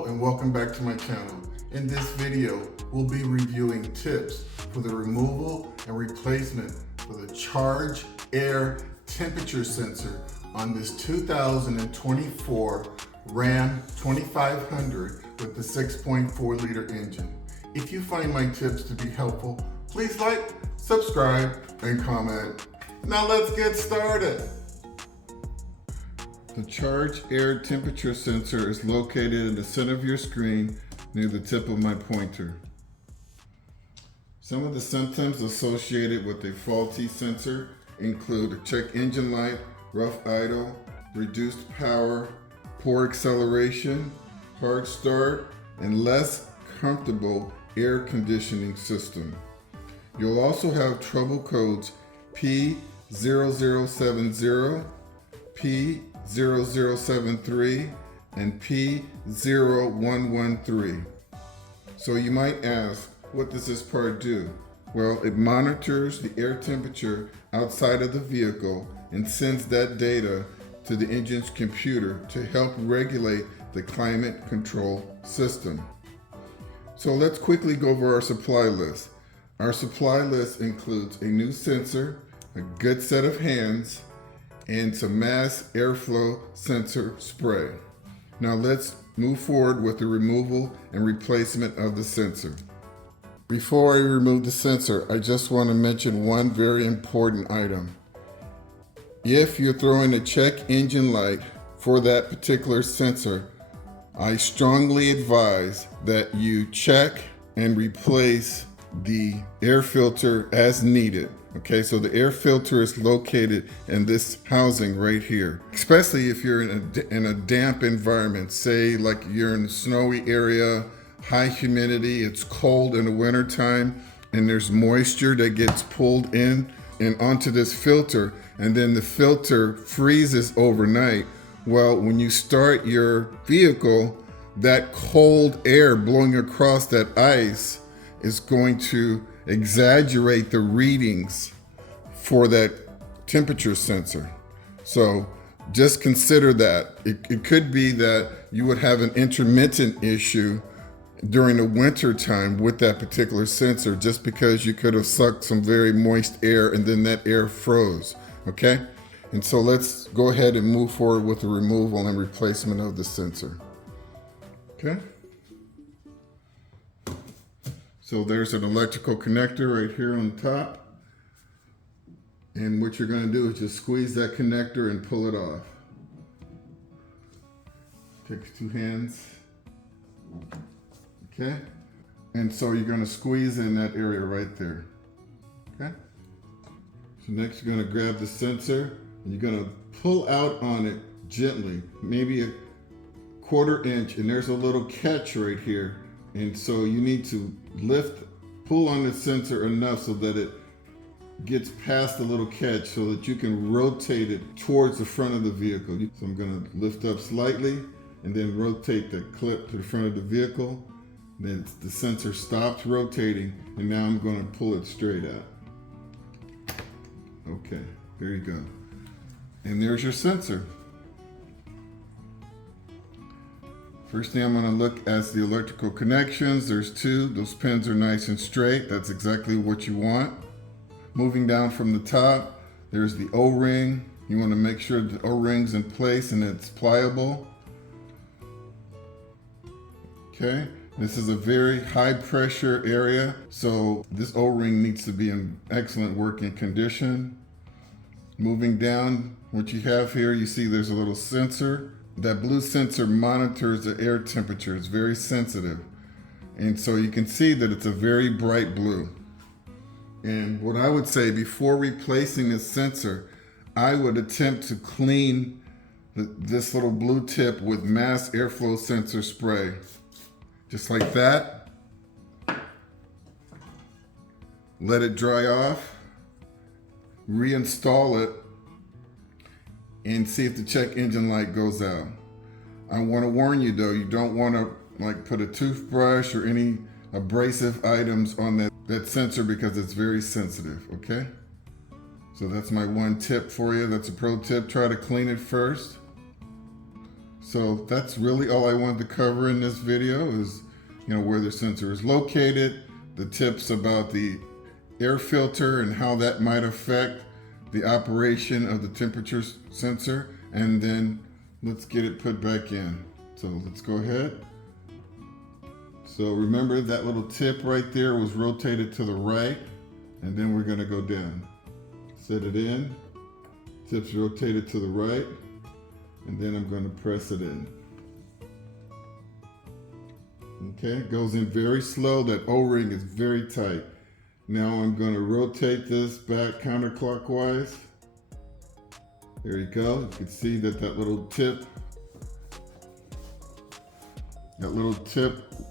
Hello and welcome back to my channel. In this video, we'll be reviewing tips for the removal and replacement for the Charge Air Temperature Sensor on this 2024 Ram 2500 with the 6.4 liter engine. If you find my tips to be helpful, please like, subscribe, and comment. Now let's get started. The Charge Air Temperature Sensor is located in the center of your screen near the tip of my pointer. Some of the symptoms associated with a faulty sensor include a check engine light, rough idle, reduced power, poor acceleration, hard start, and less comfortable air conditioning system. You'll also have trouble codes P0070, P0073, and P0113. So you might ask, what does this part do? Well, it monitors the air temperature outside of the vehicle and sends that data to the engine's computer to help regulate the climate control system. So let's quickly go over our supply list. Our supply list includes a new sensor, a good set of hands, and some mass airflow sensor spray. Now let's move forward with the removal and replacement of the sensor. Before I remove the sensor, I just want to mention one very important item. If you're throwing a check engine light for that particular sensor, I strongly advise that you check and replace the air filter as needed. Okay, so the air filter is located in this housing right here, especially if you're in a damp environment, say like you're in a snowy area, high humidity, it's cold in the winter time, and there's moisture that gets pulled in and onto this filter, and then the filter freezes overnight. Well, when you start your vehicle, that cold air blowing across that ice is going to exaggerate the readings for that temperature sensor. So just consider that. It could be that you would have an intermittent issue during the winter time with that particular sensor just because you could have sucked some very moist air and then that air froze, okay? And so let's go ahead and move forward with the removal and replacement of the sensor, okay? So there's an electrical connector right here on the top. And what you're going to do is just squeeze that connector and pull it off. Take two hands. Okay? And so you're going to squeeze in that area right there. Okay? So next you're going to grab the sensor and you're going to pull out on it gently, maybe a 1/4 inch, and there's a little catch right here. And so you need to pull on the sensor enough so that it gets past the little catch so that you can rotate it towards the front of the vehicle. So I'm going to lift up slightly and then rotate the clip to the front of the vehicle. Then the sensor stops rotating and now I'm going to pull it straight out. Okay, there you go. And there's your sensor. First thing I'm going to look at is the electrical connections. There's two. Those pins are nice and straight. That's exactly what you want. Moving down from the top, there's the O-ring. You want to make sure the O-ring's in place and it's pliable. Okay, this is a very high pressure area, so this O-ring needs to be in excellent working condition. Moving down, what you have here, you see there's a little sensor. That blue sensor monitors the air temperature. It's very sensitive. And so you can see that it's a very bright blue. And what I would say before replacing this sensor, I would attempt to clean this little blue tip with mass airflow sensor spray. Just like that. Let it dry off. Reinstall it. And see if the check engine light goes out. I want to warn you though, you don't want to put a toothbrush or any abrasive items on that sensor because it's very sensitive, okay? So that's my one tip for you. That's a pro tip. Try to clean it first. So that's really all I wanted to cover in this video is, where the sensor is located, the tips about the air filter and how that might affect the operation of the temperature sensor, and then let's get it put back in. So let's go ahead. So remember that little tip right there was rotated to the right, and then we're going to go down. Set it in, tips rotated to the right, and then I'm going to press it in. Okay, it goes in very slow. That O-ring is very tight. Now I'm going to rotate this back counterclockwise. There you go. You can see that little tip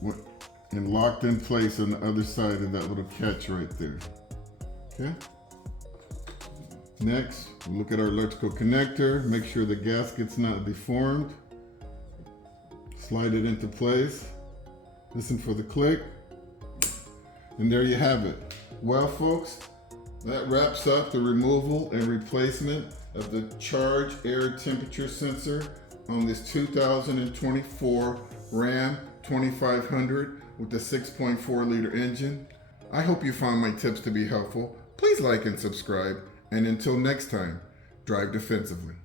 went and locked in place on the other side of that little catch right there. Okay. Next, we'll look at our electrical connector. Make sure the gasket's not deformed. Slide it into place. Listen for the click. And there you have it. Well, folks, that wraps up the removal and replacement of the Charge Air Temperature Sensor on this 2024 Ram 2500 with the 6.4 liter engine. I hope you found my tips to be helpful. Please like and subscribe. And until next time, drive defensively.